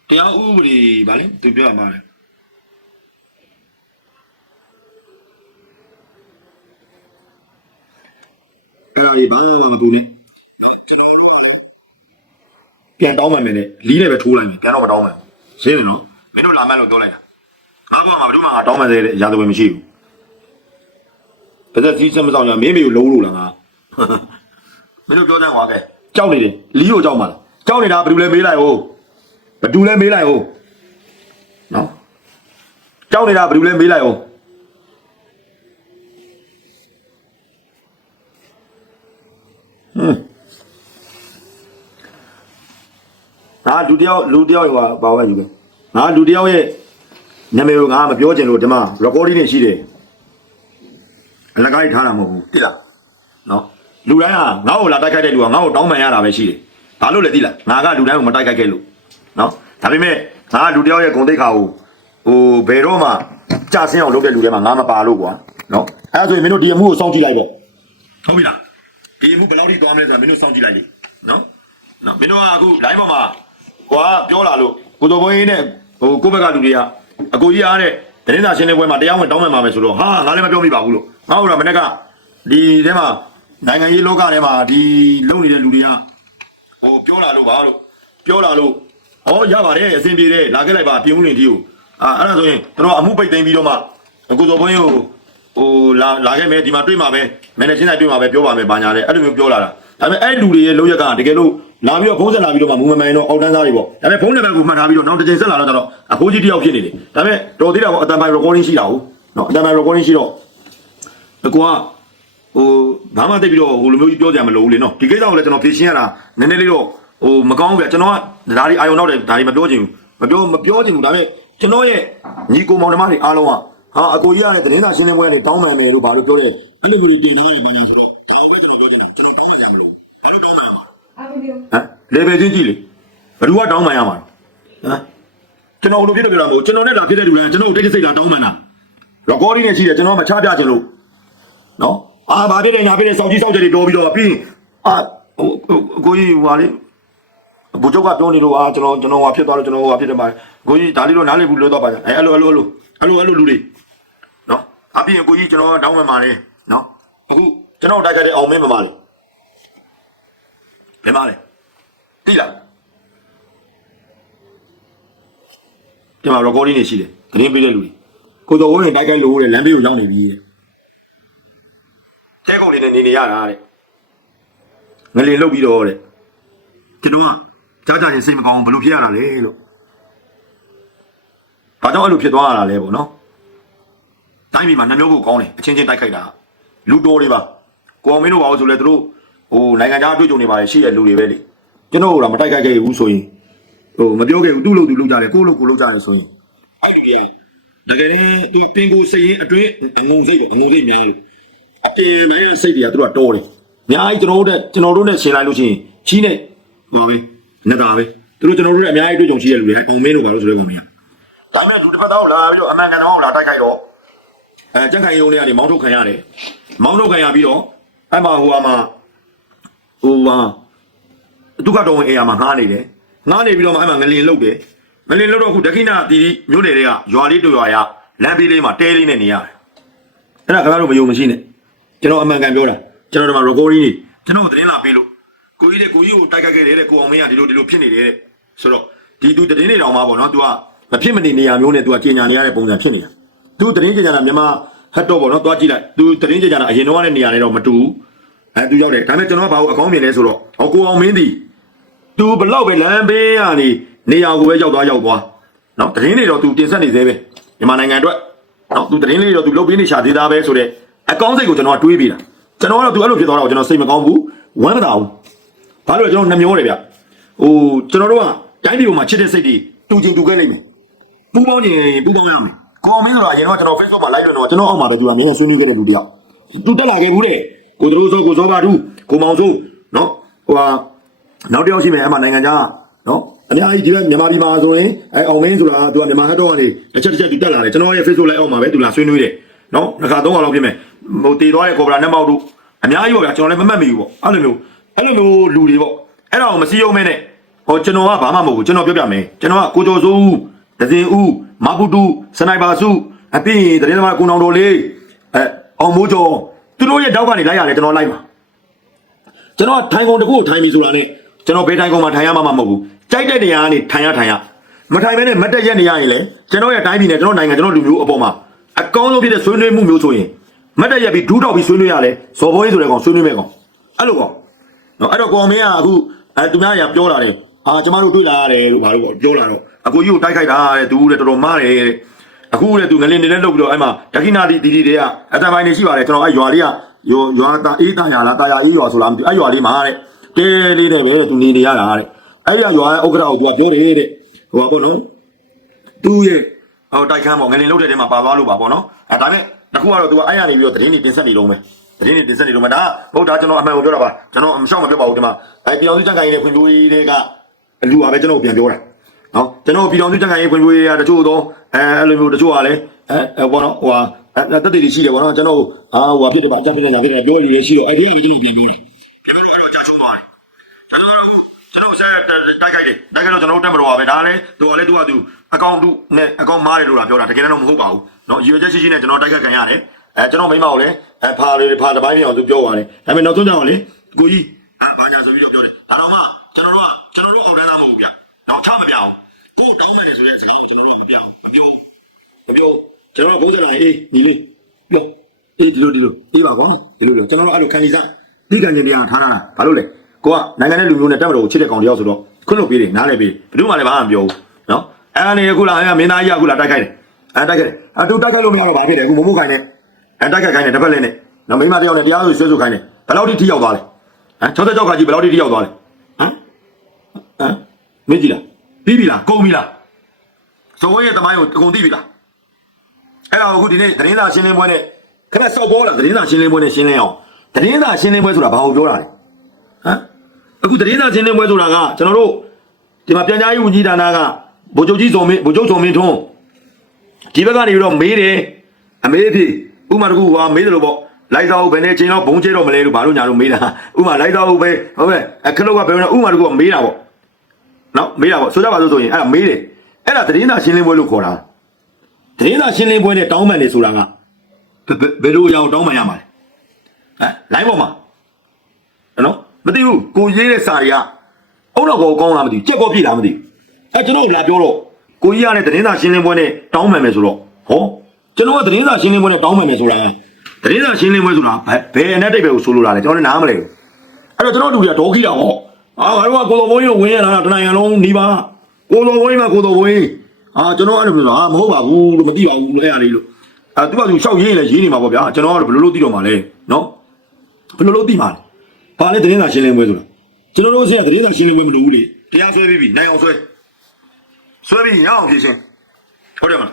တရားဥပဒေဗာလေသူပြောရမှာလေအေးဘာလို့မတူလဲ ပြန်တောင်းမှမယ်နဲ့လီးနဲ့ပဲထိုးလိုက်မယ်ပြန်တော့မတောင်းမှန်ရှင်းတယ်နော်မင်းတို့လာမှန်းလို့ပြောလိုက်တာငါကမှဘယ်သူမှငါတောင်းမှန်သေးတဲ့အရာတွေမရှိဘူးပါသက်ကြီးစမဆောင်ရမင်းမေကိုလုံးလို့လားငါမင်းတို့ပြောတဲ့ကွာကဲကြောက်နေတယ်လီးကိုကြောက်မှာလားကြောက်နေတာဘယ်သူလဲမေးလိုက်ဟိုဘယ်သူလဲမေးလိုက်ဟိုနော်ကြောက်နေတာဘယ်သူလဲမေးလိုက်ဟိုဟွန်း ငါလူ တယောက်လူတယောက်ဟိုပါဝဲယူခဲ့ငါလူတယောက်ရဲ့နာမည်ကိုငါမပြောချင်လို့ဒီမှာ recording နေရှိတယ်အလကားကြီးထားတာမဟုတ်ဘူးတိလားနော်လူတိုင်းကငါ့ကိုလာတိုက်ခိုက်တဲ့လူကငါ့ကိုတောင်းပန်ရတာပဲရှိတယ်ဘာလို့လဲတိလားငါကလူတိုင်းကိုမတိုက်ခိုက်ခဲ့လို့နော်ဒါပေမဲ့ငါကလူတယောက်ရဲ့ဂုဏ်သိက္ခာကိုဟိုဘယ်တော့မှကြာဆင်းအောင်လုပ်တဲ့လူတွေမှာငါမပါလို့ကွာနော်အဲ့ဒါဆိုရင်မင်းတို့ဒီအမှုကိုစောင့်ကြည့်လိုက်ပေါ့ဟုတ်ပြီလားဒီအမှုဘယ်လောက်ထိသွားမလဲဆိုတာမင်းတို့စောင့်ကြည့်လိုက်လေနော်နော်မင်းတို့ကအခု line ပေါ်မှာ ကွာပြောလာလို့ကိုတော်ဘွင်းနဲ့ဟိုကိုဘက်ကလူတွေကအကိုကြီးအားတဲ့တင်းစာရှင်းလင်းပွဲမှာတရားဝင်တောင်းမှန်ပါမယ်ဆိုတော့ဟာငါလည်းမပြောမိပါဘူးလို့ငါ့ဟိုတော့မနေ့ကဒီထဲမှာနိုင်ငံရေးလောကထဲမှာဒီလုံနေတဲ့လူတွေကဟောပြောလာလို့ပါလို့ပြောလာလို့ဟောရပါတယ်အဆင်ပြေတယ်လာခဲ့လိုက်ပါပြင်းဦးလင်တီကိုအာအဲ့ဒါဆိုရင်တို့အမှုပိတ်သိမ်းပြီးတော့မှကိုတော်ဘွင်းကိုဟိုလာလာခဲ့မယ်ဒီမှာတွေ့မှာပဲမန်နေဂျင်းတိုင်းတွေ့မှာပဲပြောပါမယ်ဘာညာလဲအဲ့လိုမျိုးပြောလာတာဒါပေမဲ့အဲ့လူတွေရဲ့လောက်ရက်ကတကယ်လို့ လာပြီးတော့ဖုန်းဆက်လာပြီးတော့မှမူမမှန်တော့အောက်တန်းသားတွေပေါ့ဒါပေမဲ့ဖုန်းနံပါတ်ကိုမှတ်ထားပြီးတော့နောက်တစ်ချိန်ဆက်လာတော့တော့အဖိုးကြီးတယောက်ဖြစ်နေတယ်ဒါပေမဲ့တော်သေးတာပေါ့အတန်ပိုင် recording ရှိတာဟုတ်နော်အတန်ပိုင် recording ရှိတော့အကွာဟိုဘာမှသိပြီးတော့ဟိုလိုမျိုးကြီးပြောကြမလို့ဘူးလေနော်ဒီကိစ္စကိုလည်းကျွန်တော်ဖြေရှင်းရတာနည်းနည်းလေးတော့ဟိုမကောင်းဘူးဗျကျွန်တော်ကဒါတွေအာယုံတော့တယ်ဒါတွေမပြောချင်ဘူးမပြောမပြောချင်ဘူးဒါပေမဲ့ကျွန်တော်ရဲ့ညီကိုမောင်နှမတွေအားလုံးကဟာအကိုကြီးရတဲ့သတင်းစာရှင်းလင်းပွဲကနေတောင်းပန်မယ်လို့ဘာလို့ပြောရဲအဲ့လိုမျိုးတင်ထားတယ်ဘာညာဆိုတော့ဒါကိုပဲကျွန်တော်ပြောချင်တာကျွန်တော်တောင်းပန်ကြမလို့အဲ့လိုတောင်းပန်ရမှာအားလုံးပြော ဟမ်လေဘယ်ချင်းကြည့်လေဘယ်သူကတောင်းပန်ရမှာဟမ်ကျွန်တော်လိုဖြစ်တယ်ပြောတာမဟုတ်ကျွန်တော်နဲ့လာဖြစ်တဲ့လူတိုင်းကျွန်တော်တိတ်တိတ်စိတ်လာတောင်းပန်တာ recording နဲ့ရှိတယ်ကျွန်တော်မချပြချင်လို့နော်အာဘာဖြစ်တယ်ညာဖြစ်တယ်စောင့်ကြည့်စောင့်ကြည့်တွေပြောပြီးတော့ပြီးအာဟိုကိုကြီးဟွာလေဘုချုပ်ကပြောနေလို့အာကျွန်တော်ကျွန်တော်ဟွာဖြစ်သွားလို့ကျွန်တော်ဟွာဖြစ်တယ်မှာကိုကြီးဒါလေးတော့နားလည်ဘူးလို့တော့ပါကြအဲအဲ့လိုအဲ့လိုအဲ့လိုအဲ့လိုအဲ့လိုလူတွေနော်အပြင်ကိုကြီးကျွန်တော်တောင်းပန်ပါတယ်နော်အခုကျွန်တော်တိုက်ခိုက်တဲ့အောင်မင်းမမလေး ဘယ်မှာလဲတိလားဒီမှာ recording နေရှိတယ်သတင်းပေးတဲ့လူတွေကိုတော်ဝင်းတိုက်ခိုက်လို့တဲ့လမ်းဘေးကိုရောက်နေပြီတဲ့တဲကုန်လေးနဲ့နေနေရတာတဲ့ငလင်လုတ်ပြီးတော့တဲ့ကျွန်တော်ကကြားကြရင်စိတ်မကောင်းဘယ်လိုဖြစ်ရတာလဲလို့ဘာကြောင့်အဲ့လိုဖြစ်သွားရတာလဲပေါ့နော်တိုင်းပြည်မှာနှမျိုးကိုကောင်းတယ်အချင်းချင်းတိုက်ခိုက်တာလူတော်တွေပါကိုအောင်မင်းတို့ပါလို့ဆိုလဲသူတို့ ဟိုနိုင်ငံခြားအတွေ့အကြုံတွေပါတယ်ရှိတဲ့လူတွေပဲလေကျွန်တော်တို့ကမတိုက်ခိုက်ခဲ့ဘူးဆိုရင်ဟိုမပြောခဲ့ဘူးသူ့လို့သူလုပ်ကြတယ်ကိုယ့်လို့ကိုယ်လုပ်ကြတယ်ဆိုရင်အဲ့ဒီတကယ်လည်းသူပင်ကိုစိတ်ရင်အတွင်းအငုံစိတ်ပေါ့အငုံစိတ်များလို့အပြင်မင်းစိတ်တွေကသူကတော်တယ်အများကြီးကျွန်တော်တို့နဲ့ကျွန်တော်တို့နဲ့ရှင်းလိုက်လို့ရှိရင်ကြီးနဲ့ဟောပဲနေတာပဲသူတို့ကျွန်တော်တို့နဲ့အများကြီးတွေ့ကြုံရှိရလူတွေအောင်မင်းတို့ဘာလို့ဆိုလဲကောင်ကြီးဒါပေမဲ့လူတစ်ဖက်သားကိုလာပြီးတော့အမှန်ကန်တော့လာတိုက်ခိုက်တော့အဲကြက်ခိုင်ရုံတွေကနေမောင်းထုတ်ခံရတယ်မောင်းထုတ်ခံရပြီးတော့အဲ့မှာဟိုအမှာ ဟိုဟာဒုက္ခတော်ဝင်အေးရမှာငားနေတယ်ငားနေပြီးတော့မှအဲ့မှာငလင်လုတ်တယ်ငလင်လုတ်တော့အခုဒခိနာတီတီမျိုးနယ်တွေကရွာလေးတူရွာရလမ်းပေးလေးမှာတဲလေးနဲ့နေရတယ်အဲ့ဒါခင်ဗျားတို့မယုံမရှိနဲ့ကျွန်တော်အမှန်ကန်ပြောတာကျွန်တော်တို့မှာ recording နေကျွန်တော်သတင်းလာပေးလို့ကိုကြီးတဲ့ကိုကြီးကိုတိုက်ခိုက်ခဲ့တယ်တဲ့ကိုအောင်မင်းကဒီလိုဒီလိုဖြစ်နေတယ်တဲ့ဆိုတော့ဒီသူသတင်းတွေတောင်မှပေါ့နော် तू ကမဖြစ်မနေနေရာမျိုးနဲ့ तू ကကြေညာနေရတဲ့ပုံစံဖြစ်နေတာ तू သတင်းကြေညာတာမြန်မာဟတ်တော့ပေါ့နော်တွားကြည့်လိုက် तू သတင်းကြေညာတာအရင်တော့တဲ့နေရာနဲ့တော့မတူဘူး အဲသူရောက်တယ်ဒါပေမဲ့ကျွန်တော်ကဘာလို့အကောင်းမြင်လဲဆိုတော့ဟောကိုအောင်မင်းဒီသူဘလောက်ပဲလမ်းဘေးကနေနေရာကိုပဲရောက်သွားရောက်သွားနော်တရင်တွေတော့သူတင်ဆက်နေသေးပဲမြန်မာနိုင်ငံအတွက်နော်သူတရင်လေးတော့သူလုတ်ပေးနေရှာသေးတာပဲဆိုတော့အကောင်းစိတ်ကိုကျွန်တော်ကတွေးပြီးတာကျွန်တော်ကတော့သူအဲ့လိုဖြစ်သွားတာကိုကျွန်တော်စိတ်မကောင်းဘူးဝမ်းမသာဘူးဘာလို့လဲကျွန်တော်နှမျောတယ်ဗျဟိုကျွန်တော်တို့ကတိုင်းပြည်ပေါ်မှာချစ်တဲ့စိတ်တွေတူချင်တူခဲ့နိုင်မယ်ပူးပေါင်းနေပူးပေါင်းရမယ်ကောင်းမင်းဆိုတာအရင်ကကျွန်တော် Facebook မှာ live လုပ်တော့ကျွန်တော်အောက်မှာပဲသူကအမြဲဆွေးနွေးခဲ့တဲ့လူတယောက်သူတက်လာခဲ့ဘူးတဲ့ ကိုတို့ဆိုကိုစောပါတူကိုမောင်ဆိုနော်ဟိုဟာနောက်တစ်ယောက်ရှိမယ်အဲ့မှာနိုင်ငံခြားနော်အများကြီးဒီကမြန်မာပြည်မှာဆိုရင်အဲအောင်မင်းဆိုတာသူကမြန်မာဟတ်တော့ကနေတစ်ချက်တစ်ချက်သူတက်လာတယ်ကျွန်တော်ရဲ့ Facebook လိုက်အောင်မှာပဲသူလာဆွေးနွေးတယ်နော်တစ်ခါသုံးခါလောက်ဖြစ်မယ်ဟိုတည်သွားတဲ့ကော်ဘရာနဲ့မောက်တို့အများကြီးပေါ့ဗျာကျွန်တော်လည်းမမှတ်မိဘူးပေါ့အဲ့လိုမျိုးအဲ့လိုမျိုးလူတွေပေါ့အဲ့ဒါကိုမစည်းရုံးမဲနဲ့ဟိုကျွန်တော်ကဘာမှမဟုတ်ဘူးကျွန်တော်ပြောပြမယ်ကျွန်တော်ကကိုကျော်စိုးဦးဒဇင်ဦးမာပူတူစနိုက်ပါစုအပြင်တရင်သမားကုံအောင်တော်လေးအဲအောင်မိုးကျော် သူတို့ရဲ့တောက်ကနေလိုက်ရတယ်ကျွန်တော်လိုက်ပါကျွန်တော်ထိုင်ကုန်တစ်ခုကိုထိုင်ပြီဆိုတာနဲ့ကျွန်တော်ဘယ်ထိုင်ကုန်မှာထိုင်ရမှာမဟုတ်ဘူးကြိုက်တဲ့နေရာကနေထိုင်ရထိုင်ရမထိုင်ဘဲနဲ့မတ်တက်ရက်နေရရင်လေကျွန်တော်ရဲ့တိုင်းပြည်နဲ့ကျွန်တော်နိုင်ငံကျွန်တော်လူမျိုးအပေါ်မှာအကောင်းဆုံးဖြစ်တဲ့ဆွေးနွေးမှုမျိုးဆိုရင်မတ်တက်ရက်ပြီးဒူးတောက်ပြီးဆွေးနွေးရလဲဇော်ဘိုးကြီးဆိုတဲ့ကောင်ဆွေးနွေးမဲ့ကောင်အဲ့လိုကောင်နော်အဲ့တော့ကောင်မင်းကအခုအဲသူများရပြောလာတယ်အာကျမတို့တွေ့လာရတယ်လို့ဘာလို့ပေါ့ပြောလာတော့အကိုကြီးကိုတိုက်ခိုက်တာတဲ့သူတဲ့တော်တော်မားတယ်တဲ့ အခုတဲ့သူငလင်နေလဲလုပ်ပြီးတော့အဲ့မှာဒခိနာတီတီတီတွေကအတန်ပိုင်းနေရှိပါတယ်ကျွန်တော်အဲ့ရွာလေးကရွာရွာတာအေးတာရလားတာယာအေးရွာဆိုလားမသိဘူးအဲ့ရွာလေးမှာတဲ့တဲလေးနဲ့ပဲသူနေနေရတာတဲ့အဲ့ရရွာဥက္ကရာကိုသူကပြောတယ်တဲ့ဟိုပါပေါ့နော်သူ့ရဲ့ဟိုတိုက်ခန်းပေါ့ငလင်လုတ်တဲ့တဲမှာပါသွားလို့ပါပေါ့နော်အဲဒါပေမဲ့တခုကတော့သူကအဲ့ရနေပြီးတော့သတင်းတွေတင်ဆက်နေလုံးပဲသတင်းတွေတင်ဆက်နေလုံးပဲဒါကဟုတ်တာကျွန်တော်အမှန်ကိုပြောတာပါကျွန်တော်မရှောက်မပြောပါဘူးဒီမှာအဲပြည်အောင်စုကြံ့ခိုင်ရေးဖွံ့ဖြိုးရေးတွေကအလူပါပဲကျွန်တော်ပြန်ပြောတာ နော်ကျွန်တော်ပြည်တော်စုတက္ကသိုလ်ရေးဖွံ့ဖြိုးရေးရတချို့တော့အဲအဲ့လိုမျိုးတချို့ကလည်းအဲဘောနော်ဟိုဟာတက်တည်ရှိတယ်ဘောနော်ကျွန်တော်အာဟိုဟာဖြစ်တယ်ပါအချက်ဖြစ်နေတာဖြစ်တယ်ပြောရည်ရရှိတော့အဲ့ဒီအရင်ပြင်ပြီးကျွန်တော်အဲ့လိုကြာချုံးသွားတယ်ကျွန်တော်အခုကျွန်တော်ဆက်တိုက်ခိုက်တယ်တိုက်ခိုက်တော့ကျွန်တော်တို့တက်မတော်ပါပဲဒါလည်းသူကလည်းသူကသူအကောင့်တုနဲ့အကောင့်မားတယ်လို့လာပြောတာတကယ်တော့မဟုတ်ပါဘူးနော်ရည်ရွယ်ချက်ရှိရှိနဲ့ကျွန်တော်တိုက်ခိုက်ခံရတယ်အဲကျွန်တော်မိမကိုလည်းအဲဖာလေးဖာတစ်ပိုင်းပြောင်းသူပြောပါတယ်ဒါပေမဲ့နောက်ဆုံးကျတော့လေကိုကြီးအာဘာညာဆိုပြီးတော့ပြောတယ်ဒါတော့မှကျွန်တော်တို့ကကျွန်တော်တို့အောက်တန်းသားမဟုတ်ဘူးဗျနော်ချမပြအောင် ကိုတောင်းမှန်တယ်ဆိုတဲ့စကားကိုကျွန်တော်တို့ကမပြောမပြောမပြောကျွန်တော်တို့ဘိုးစလာအေးညီလေးပြောအေးဒီလိုဒီလိုအေးပါကွာဒီလိုပြောကျွန်တော်တို့အဲ့လိုခံပြီးစားဒီကံကျင်တရားထားတာဘာလို့လဲကိုကနိုင်ငံတဲ့လူမျိုးနဲ့တက်မတော်ကိုချစ်တဲ့ကောင်တယောက်ဆိုတော့ခွင့်လို့ပေးတယ်နားလည်းပေးဘယ်သူမှလည်းဘာမှမပြောဘူးနော်အဲ့ဒါနေအခုလာအဲ့မင်းသားကြီးကအခုလာတိုက်ခိုက်တယ်အဲ့တိုက်ခိုက်တယ်အတူတိုက်ခိုက်လို့မရတော့ဘာဖြစ်လဲအခုမမို့ခိုင်းနေအဲ့တိုက်ခိုက်ခိုင်းနေတစ်ဖက်လည်းနဲ့နော်မိမတယောက်နဲ့တရားဆိုဆွဲဆိုခိုင်းနေဘယ်လောက်ထိထိရောက်သွားလဲဟမ်66ခါကြီးဘယ်လောက်ထိထိရောက်သွားလဲဟမ်ဟမ်မင်းကြီးလား ပြီးပြီလားကုန်ပြီလားဇော်ဝဲရဲ့တမိုင်းကိုအကုန်သိပြီလားအဲ့ဒါကိုအခုဒီနေ့သတင်းစာရှင်းလင်းပွဲနဲ့ခဏစောက်ပေါ်လာသတင်းစာရှင်းလင်းပွဲနဲ့ရှင်းလင်းအောင်သတင်းစာရှင်းလင်းပွဲဆိုတာဘာကိုပြောတာလဲဟမ်အခုတရင်သာချင်းလင်းပွဲဆိုတာကကျွန်တော်တို့ဒီမှာပြန်ကြားရေးဝန်ကြီးဌာနကဗိုလ်ချုပ်ကြီးစုံမင်းဗိုလ်ချုပ်စုံမင်းထွန်းဒီဘက်ကနေပြီးတော့မေးတယ်အမေးဖြစ်ဥမာတကူကမေးတယ်လို့ပေါ့လိုက်တော့ဘယ်နဲ့ချိန်တော့ဘုံကျဲတော့မလဲလို့ဘာလို့ညာလို့မေးတာဥမာလိုက်တော့ပဲဟုတ်ကဲ့အခလုတ်ကဘယ်နဲ့ဥမာတကူကမေးတာပေါ့ နော်မေးတာပေါ့ဆိုကြပါစို့ဆိုရင်အဲ့ဒါမေးတယ်အဲ့ဒါတရင်သာရှင်းလင်းပွဲလို့ခေါ်တာတရင်သာရှင်းလင်းပွဲနဲ့တောင်းပန်နေဆိုတာကဘယ်လိုအရာကိုတောင်းပန်ရမှာလဲဟမ်လိုင်းပေါ်မှာနော်မသိဘူးကိုရေးတဲ့စာရီကအုံတော့ကောကောင်းလားမသိဘူးကြက်ကောပြည့်လားမသိဘူးအဲကျွန်တော်လာပြောတော့ကိုကြီးကလည်းသတင်းစာရှင်းလင်းပွဲနဲ့တောင်းပန်မယ်ဆိုတော့ဟောကျွန်တော်ကသတင်းစာရှင်းလင်းပွဲနဲ့တောင်းပန်မယ်ဆိုတာသတင်းစာရှင်းလင်းပွဲဆိုတာဘယ်ဘယ်အနဲ့တိတ်ပဲကိုဆိုလိုလာလဲကျွန်တော်လည်းနားမလဲဘူးအဲ့တော့ကျွန်တော်တို့ကဒေါခိတာဟော အာငါတို့ကကိုတော်ဘုန်းကြီးကိုဝင်ရလာတာတနိုင်ငံလုံးနေပါကိုတော်ဘုန်းကြီးမှာကိုတော်ဘုန်းကြီးအာကျွန်တော်အဲ့လိုပြောတာမဟုတ်ပါဘူးလို့မသိပါဘူးလို့အဲ့အလေးလို့အဲသူကသူရှောက်ရင်းရင်လည်းရင်းနေမှာပေါ့ဗျာကျွန်တော်ကတော့ဘယ်လိုလုပ်သိတော့မှာလဲနော်ဘယ်လိုလုပ်သိမှာလဲ။ဘာလဲသတင်းစာရှင်းလင်းပွဲဆိုတာ။ကျွန်တော်တို့ဆရာသတင်းစာရှင်းလင်းပွဲမလုပ်ဘူးလေ။တရားဆွဲပြီးပြီနိုင်အောင်ဆွဲ။ဆွဲပြီးရအောင်ဖြေရှင်း။ဟုတ်တယ်မလား